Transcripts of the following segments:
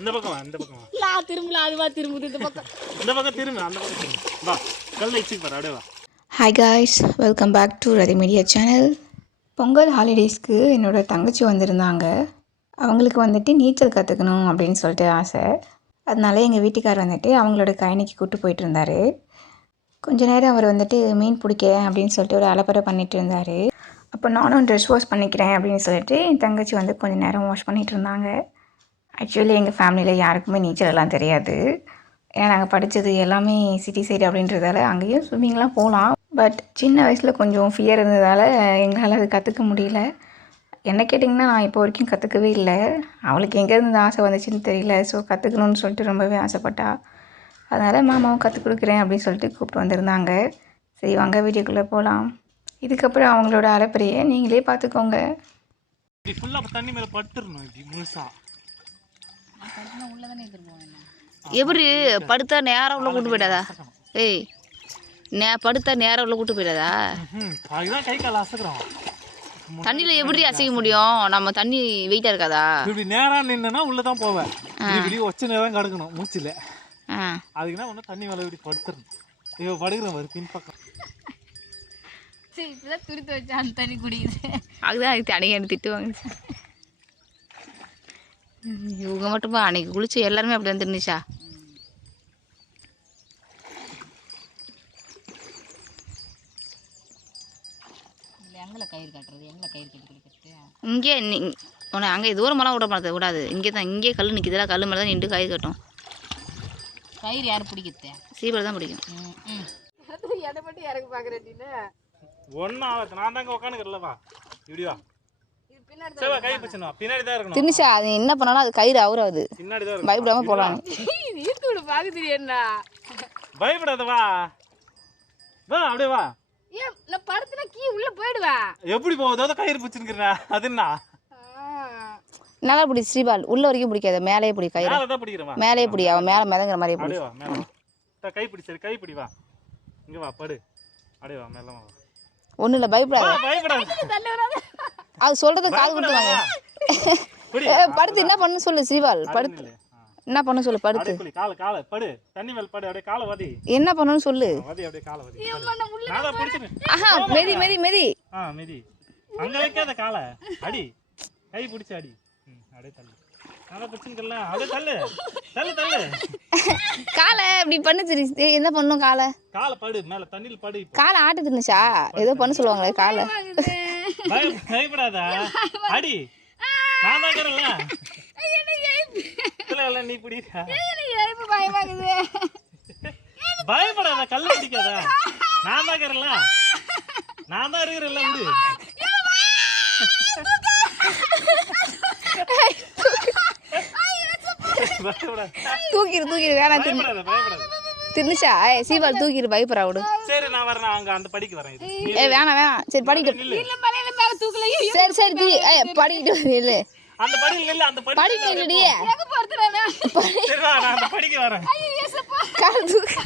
இந்த பக்கம் இந்த பக்கம் லா திரும்பல அதுவா திரும்புது இந்த பக்கம் திரும்ப அந்த பக்கம் திரும்ப வா கல்ல இச்சி பாரு அப்படியே வா. Hi guys, welcome back to Rathi media channel. Pongal ஹாலிடேஸ்க்கு என்னோடய தங்கச்சி வந்திருந்தாங்க. அவங்களுக்கு வந்துட்டு நீச்சல் கற்றுக்கணும் அப்படின்னு சொல்லிட்டு ஆசை. அதனால எங்கள் வீட்டுக்கார் வந்துட்டு அவங்களோட கயனிக்கு கூப்பிட்டு போயிட்டு இருந்தார். கொஞ்ச நேரம் அவர் வந்துட்டு மீன் பிடிக்கிறேன் அப்படின்னு சொல்லிட்டு ஒரு அலப்பறை பண்ணிகிட்டு இருந்தார். அப்போ நானும் ட்ரெஸ் வாஷ் பண்ணிக்கிறேன் அப்படின்னு சொல்லிட்டு என் தங்கச்சி வந்து கொஞ்சம் நேரம் வாஷ் பண்ணிகிட்டு இருந்தாங்க. ஆக்சுவலி எங்கள் ஃபேமிலியில் யாருக்குமே நீச்சல் எல்லாம் தெரியாது. ஏன்னா நாங்கள் படித்தது எல்லாமே சிட்டி சைடு அப்படின்றதால அங்கேயும் ஸ்விம்மிங்லாம் போகலாம். பட் சின்ன வயசில் கொஞ்சம் ஃபியர் இருந்ததால் எங்களால் அது கற்றுக்க முடியல. என்ன கேட்டிங்கன்னா நான் இப்போ வரைக்கும் கற்றுக்கவே இல்லை. அவளுக்கு எங்கேருந்து இந்த ஆசை வந்துச்சுன்னு தெரியல. ஸோ கற்றுக்கணுன்னு சொல்லிட்டு ரொம்பவே ஆசைப்பட்டா. அதனால் மாமாவும் கற்றுக் கொடுக்குறேன் அப்படின்னு சொல்லிட்டு கூப்பிட்டு வந்திருந்தாங்க. சரி வாங்க வீடியோக்குள்ளே போகலாம். இதுக்கப்புறம் அவங்களோட அலப்பறையை நீங்களே பார்த்துக்கோங்க. இப்படி ஃபுல்லாக தண்ணி மேலே பட்டுறணும். இப்படி முழுசா எப்படி படுத்தா நேரம் உள்ள கூட்டு போயிடாதா? ஏய் படுத்தா நேரம் உள்ள கூட்டு போயிடாதா? அதுதான் கை கால் அசைக்கிறோம். தண்ணியில எப்படி அசைக்க முடியும்? நம்ம தண்ணி வெயிட்டா இருக்காதா? இப்படி நேரம் நின்னா உள்ளதான் போவேன். இப்படி ஒச்ச நேரம் கிடக்கணும் மூச்சில். அதுக்குன்னா ஒன்றும் தண்ணி மேலே இப்படி படுத்துறணும். இப்போ படுக்கிறேன் ஒரு பின்பக்கம். சரி இப்பதான் துருத்து வச்சா அந்த தண்ணி குடிக்குது. அதுதான் அதுக்கு தனியாக திட்டுவாங்க. இவங்க மட்டுமா அன்னைக்கு குளிச்சு எல்லாருமே அப்படி வந்துருந்துச்சா? எங்களை கயிறு கட்டுறது, எங்களை கயிறு கட்டி கொடுக்குறது இங்கே உன அங்கே தூரமெல்லாம் விடாது. இங்கே தான் இங்கே கல் நிற்கிதுல, கல் மேலே தான் நின்று கயிறு கட்டும். கயிறு யார் பிடிக்கிறது? சீபர் தான் பிடிக்கும். எதை மட்டும் இறங்க பார்க்குறேன் ஒன்றும் ஆகாது. நான் தாங்க உட்காந்துக்கிறல்லவா இப்படிவா திணிச்சா அது என்ன பண்ணாலும் அது கயிறு அவராது. பயப்படாம போலாம். பயப்படாதவா வா அப்படியே வா. நான் படுத்துனா கீ உள்ள போயிடுவா. எப்படி போகுதோ கயிறு பிடிச்சிருக்கிறா. அது என்ன நல்லா பிடி ஸ்ரீபால். உள்ள வரைக்கும் பிடிக்காத, மேலேயே பிடி கயிறு. மேலேயே பிடி, அவன் மேலே மிதங்குற மாதிரி பிடி. கை பிடி. சரி கை பிடி வா. இங்க வா படு. அப்படியே வா மேல வா. ஒன்றும் இல்லை பயப்படாத. அது சொல்றது காது கொடுத்துவாங்க. படுத்து என்ன பண்ணு சொல்லு ஸ்ரீபால். படுத்து என்ன பண்ண சொல்லு. படுத்து கால படு. தண்ணி மேல படு. அப்படியே காலை வதி. என்ன பண்ணணும்னு சொல்லு. வதி அப்படியே காலை வதி. நான் பிடிச்சிட்டேன். ஆஹா மெதி மெதி மெதி. மெதி. அங்க வைக்காத காலை. அடி. கை பிடிச்சு அடி. அப்படியே தள்ளு. நான் பிடிச்சிருக்கல. அப்படியே தள்ளு. தள்ளு. காலை இப்படி பண்ணு தெரியுது. என்ன பண்ணணும் காலை? காலை படு மேல தண்ணில படு. காலை ஆட்டு தின்னுச்சா? ஏதோ பண்ண சொல்லுவாங்களே காலை. பயப்படாதா? அடி. நான் தான் இருக்கறல. இல்ல நீ புடிடா. எனக்கு பயமாகுது. பயப்படாத. கல்ல அடிக்காத. நான் தான் இருக்கறல. நான் தான் இருக்கறல விடு. தூக்கிரு வேணாம். தின்னுச்சா? சீபால் தூக்கிரு. பயப்படா விடு. சரி நான் வரேன். அங்க அந்த படிக்கு வரேன். வேணாம். சரி படிக்கிட்டு. சரி படிக்கிட்டு இல்லை. அந்த படியில இல்ல. அந்த படிக்கு இல்லடி. எங்க போறதுறானே? சரி வா நான் அந்த படிக்கு வரேன். ஐயோ ஏசப்பா. கால் தூக்கு.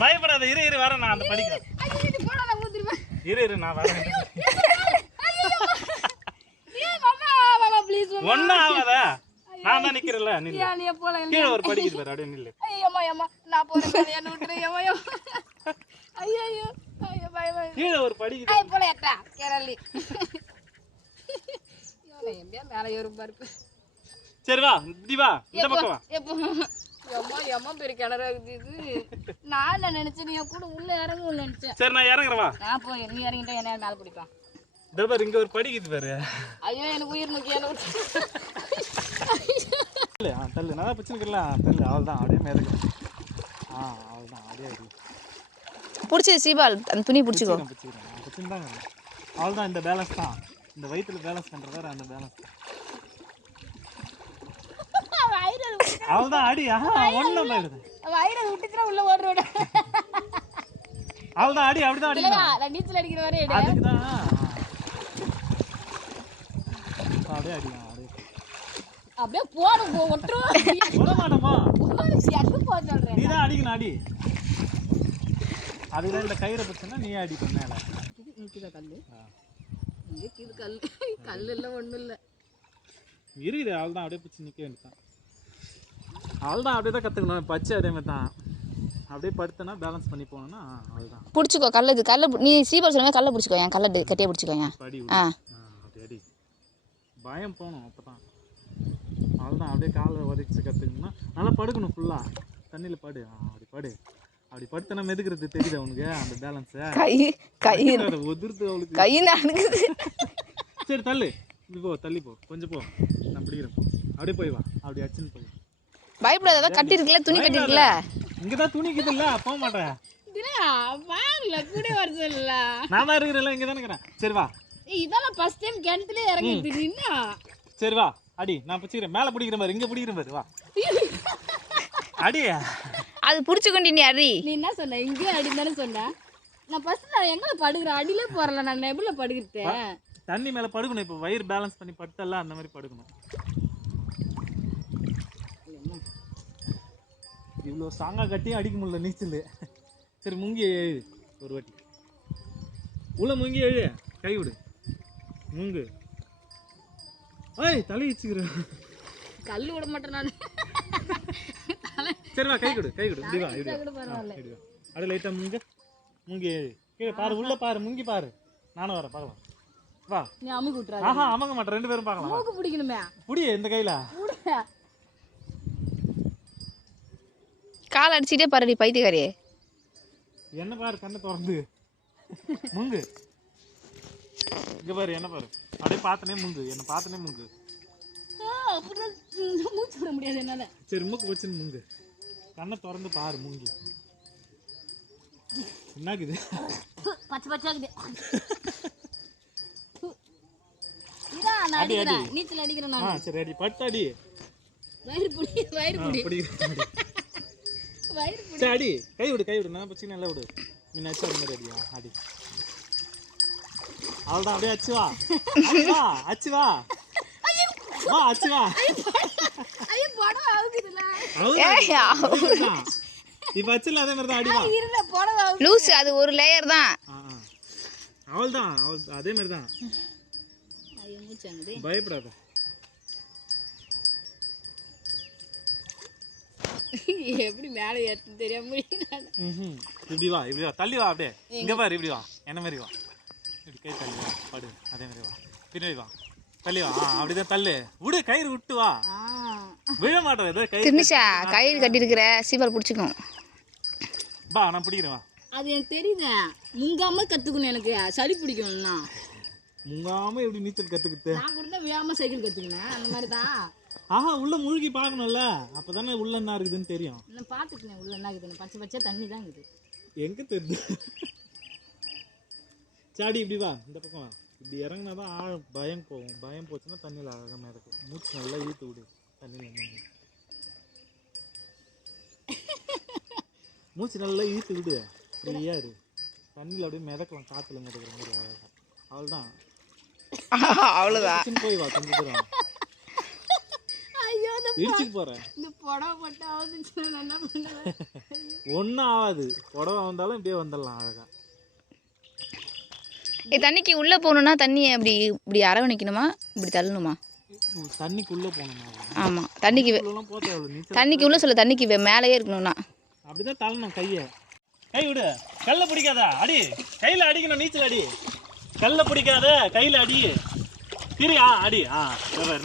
பயப்படாத. இரு வரேன். நான் அந்த படிக்கு. ஐயோ நீ போடா ஊத்திருவேன். இரு நான் வரேன். ஐயோ மாமா ப்ளீஸ் மாமா. ஒண்ணு ஆகாதா? நான் தான் நிக்கிறேன்ல. நில்லு. நீ போல கீழ ஒரு படிக்குது பாரு. அப்படியே நில்லு. ஐயோ அம்மா நான் போறேன். என்ன விட்டுரு. ஐயோ பை. கீழ ஒரு படிக்குது. ஐ போல ஏட்டா கேரளி. யோனே எம்பியா மேல ஏறும் பாரு. சரி வா. இப்படி வா. இந்த பக்கம் வா. எம்மா பெரிய கிணறா இருக்குது இது. நான் நினைச்சேன் நீ கூட உள்ள இறங்குன்னு நினைச்சேன். சரி நான் இறங்குறேன் வா. நான் போய் நீ இறங்கிட்டா என்ன மேல பிடிப்பான். இதோ பாரு இங்க ஒரு படிக்குது பாரு. ஐயோ எனக்கு உயிர் முக்கியம். இல்ல தள்ளு. நான் பிடிச்சிருக்கல. தள்ளு. அவ்வளவுதான். அப்படியே மேல. அவ்வளவுதான். அப்படியே பிடிச்சி சீபால் அந்த துணி பிடிச்சிக்கோ. பிடிச்சிருந்தாங்க. அவ்வளவுதான். இந்த பேலன்ஸ் தான். இந்த வயிற்றுல பேலன்ஸ் பண்றதா அந்த பேலன்ஸ். அவ்வளவுதான். அடி. ஒண்ணும் போயிடுது. வயிறு விட்டுச்சுனா உள்ள ஓடுறோட. அவ்வளவுதான். அடி. அப்படிதான் அடிக்கணும். நான் நீச்சல் அடிக்கிற வரை எடு. அதுக்குதான் அப்படியே அடிக்கலாம். அப்படியே போடு ஒட்டுறோம். போட மாட்டோமா? எட்டு போ சொல்றேன். நீ தான் அடிக்கணும். அடி. அதுதான் இந்த கயிறை பிடிச்சனா நீ அடிக்கணும் மேல. நிக்குதா கல்லு? இங்க கீது கல்லு. கல்லு இல்ல ஒண்ணும் இல்ல. இருக்குது அவள் தான் அப்படியே பிடிச்சி நிற்க வேண்டியதான். அவள் தான் அப்படியே தான் கற்றுக்கணும். பச்சை அதே மாதிரி தான் அப்படியே படுத்தனா பேலன்ஸ் பண்ணி போனோன்னா அவள் தான். பிடிச்சிக்கோ கல்ல, இது கல்ல நீ சீபர் சொன்ன கல்லை பிடிச்சிக்கோ, என் கல்லை கட்டியே பிடிச்சிக்கோங்க. படி அப்படி அடி, பயம் போகணும் அப்போ தான். அவள் தான் அப்படியே காலை உதச்சி கற்றுக்கணும்னா நல்லா படுக்கணும் ஃபுல்லாக தண்ணியில் படு. அப்படி படு, அப்படி படுத்தனா மெதுக்கிறது தெரியுது அவனுக்கு அந்த பேலன்ஸை. கை உதிர்த்து அவளுக்கு கை நடக்குது. சரி தள்ளு, இது போ, தள்ளி போ, கொஞ்சம் போ, நான் பிடிக்கிறேன். அப்படியே போய் வா, அப்படி அச்சுன்னு போய். பயப்படாத, அதான் கட்டி இருக்குல்ல, துணி கட்டி இருக்குல்ல. இங்கே தான் துணி இருக்குது இல்லை, போக மாட்டேன். கூட வருதுல்ல, நான் தான் இருக்கிறேன், இங்கே தான் இருக்கிறேன். சரி வா, இதெல்லாம் ஃபர்ஸ்ட் டைம் கிணத்துலேயே இறங்கி. சரி வா அடி, நான் பிடிச்சிக்கிறேன். மேலே பிடிக்கிற மாதிரி, இங்கே பிடிக்கிற மாதிரி வா அடி. அது பிடிச்சிக்கொண்டி நீ அடி. நீ என்ன சொன்ன, இங்கே அடின்னு தானே சொன்ன. நான் ஃபர்ஸ்ட் நான் எங்கே படுக்கிறேன், அடியிலே போகிறல, நான் எப்படி படுக்கிறேன். தண்ணி மேலே படுக்கணும். இப்போ வயிறு பேலன்ஸ் பண்ணி பட்டெல்லாம் அந்த மாதிரி படுக்கணும். இவ்வளோ சாங்காக கட்டியும் அடிக்க முடியல நீச்சல். சரி முங்கி எழு ஒரு வாட்டி, உள்ள முங்கி எழு, கை விடு, முங்கு. ஏய் தலை வச்சுக்கிறேன், கல் விட மாட்டேன் நான். சரி வா, கை கொடு, கை கொடு, இப்படி வா, அப்படியே லைட்டாக முங்கு, முங்கி எழு, கீழே பாரு, உள்ள பாரு, முங்கி பாரு. நானும் வரேன், பார்க்கலாம் வா. நீ அமுக்கி விட்டுறா. ஆஹா அமங்க மாட்டேன், 2 பேரும் பார்க்கலாம். மூக்கு பிடிக்கணுமே, புடியே இந்த கையில கால் அடிச்சுட்டே பாருடி பைத்தியக்காரியே. என்ன பாரு, கண்ணை திறந்து முங்கு. இங்க பாரு, என்ன பாரு, அப்படியே பார்த்தனே முங்கு, என்ன பார்த்தனே முங்கு. அப்படிதான் மூச்சு விட முடியாது என்னால. சரி மூக்கு வச்சுன்னு முங்கு, கண்ணை திறந்து பாரு, முங்கி. என்னாக்குது, பச்சை பச்சாக்குது. இதான் நான் அடிக்கிறேன், நீச்சல் அடிக்கிறேன் நான். சரி அடி, பட்டு அடி. வயிறு புடி, வயிறு புடி, வயிறு புடி. சரி அடி, கை விடு, கை விடு, நான் பச்சி நல்லா விடு. நீ அச்சு அந்த மாதிரி அடியா, அடி. அவள்தான் அப்படியே அச்சு வா, வா அச்சு வா, வா அச்சு வா. ஐயோ புடவை அவுக்குதுல. இப்ப அச்சுல அதே மாதிரி தான் அடி வா. இருந்த புடவை லூஸ், அது ஒரு லேயர் தான். அவள்தான், அவள் அதே மாதிரி தான். ஐயோ மூச்சாங்குது. பயப்படாத. எப்படி மேலே ஏற்று தெரியாம இப்படி வா, இப்படி வா, தள்ளி வா, அப்படியே இங்க பாரு, இப்படி வா, என்ன மாதிரி வா, இப்படி கை தள்ளி வா, படு, அதே மாதிரி வா, பின்னாடி வா, தள்ளி வா, அப்படிதான் தள்ளு, விடு, கயிறு விட்டு வா, விழ மாட்டேன். ஏதோ கயிறு திரும்பிச்சா, கயிறு கட்டி இருக்கிற சீப்பால் பிடிச்சிக்கும். வா, நான் பிடிக்கிறேன் வா. அது எனக்கு தெரியுது, முங்காம கத்துக்கணும், எனக்கு சளி பிடிக்கணும்னா. முங்காம எப்படி நீச்சல் கத்துக்கிட்டு, நான் கூட தான் விழாம சைக்கிள் கத்துக்கினேன், அந்த மாதிரி தான். ஆஹா உள்ள மூழ்கி பார்க்கணும்ல, அப்பதானே உள்ள என்ன இருக்குதுன்னு தெரியும். நான் பார்த்துக்கினேன் உள்ள என்ன இருக்குதுன்னு, பச்சை பச்சை தண்ணி தான் இருக்குது. எங்க தெரியுது. சாடி இப்படி வா, இந்த பக்கம் வா, இப்படி இறங்கினாதான் பயம் போகும். பயம் போச்சுன்னா தண்ணியில் அழகாக மிதக்கும். மூச்சு நல்லா இழுத்து விடு, தண்ணியில் மூச்சு நல்லா இழுத்து விடு, ஃப்ரீயா இரு, தண்ணியில் அப்படியே மிதக்கலாம், காற்றுல மிதக்கிற மாதிரி அழகாக. அவள்தான், அவ்வளோதான். போய் வா, கொஞ்சம் தூரம் இடிச்சுட்டு போறேன். இந்த புடவை மட்டும் ஆகுதுன்னு என்ன பண்ணுவேன். ஒன்றும் ஆகாது, புடவை வந்தாலும் இப்படியே வந்துடலாம் அழகா. தண்ணிக்கு உள்ளே போகணுன்னா தண்ணியை அப்படி இப்படி அரவணைக்கணுமா, இப்படி தள்ளணுமா? தண்ணிக்குள்ளே போகணுமா? ஆமாம், தண்ணிக்கு தண்ணிக்கு உள்ளே சொல்ல, தண்ணிக்கு மேலேயே இருக்கணும்னா அப்படிதான் தள்ளணும். கையை கை விடு, கல்ல பிடிக்காதா, அடி, கையில் அடிக்கணும், நீச்சல் அடி, கல்ல பிடிக்காத, கையில் அடி, திரியா அடி.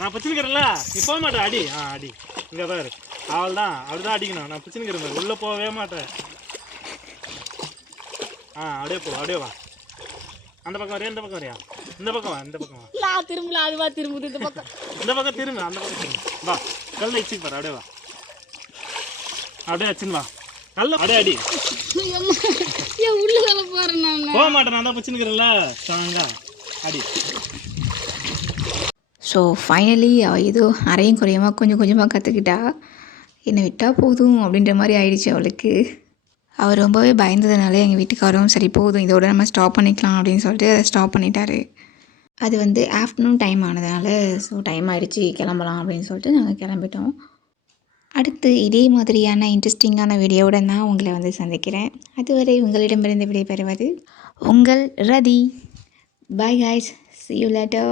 நான் பிடிச்சிருக்கிறேன்ல, நீ போக மாட்டேன், அடி. அடி, இங்கே பாரு, அவள் தான் அப்படிதான் அடிக்கணும். நான் பிடிச்சிருக்கிறேன் பாரு, உள்ளே போகவே மாட்டேன். அப்படியே போ, அப்படியே வா, அந்த பக்கம் வரையா, இந்த பக்கம் வரையா, இந்த பக்கம் வா, இந்த பக்கம் வா. நான் திரும்பல, அதுவா திரும்புது, இந்த பக்கம், இந்த பக்கம் திரும்ப, அந்த பக்கம் திரும்ப வா, கல்ல வச்சுக்கு பாரு, அப்படியே வா, அப்படியே வச்சுன்னு வா, கல்ல அப்படியே அடி. உள்ள வேலை போறேன், நான் போக மாட்டேன், நான் தான் பிடிச்சிருக்கிறேன்ல, ஸ்ட்ராங்கா அடி. ஸோ ஃபைனலி அவள் ஏதோ அரையும் குறையமாக கொஞ்சம் கொஞ்சமாக கற்றுக்கிட்டா. என்னை விட்டால் போதும் அப்படின்ற மாதிரி ஆயிடுச்சு அவளுக்கு. அவர் ரொம்பவே பயந்ததுனால எங்கள் வீட்டுக்காரரும் சரி போதும், இதோட நம்ம ஸ்டாப் பண்ணிக்கலாம் அப்படின்னு சொல்லிட்டு அதை ஸ்டாப் பண்ணிட்டாரு. அது வந்து ஆஃப்டர்நூன் டைம் ஆனதுனால ஸோ டைம் ஆகிடுச்சு, கிளம்பலாம் அப்படின்னு சொல்லிட்டு நாங்கள் கிளம்பிட்டோம். அடுத்து இதே மாதிரியான இன்ட்ரெஸ்டிங்கான வீடியோவுடன் நான் உங்களை வந்து சந்திக்கிறேன். அதுவரை உங்களிடமிருந்து விடைபெறுவது உங்கள் ரதி. Bye guys, see you later.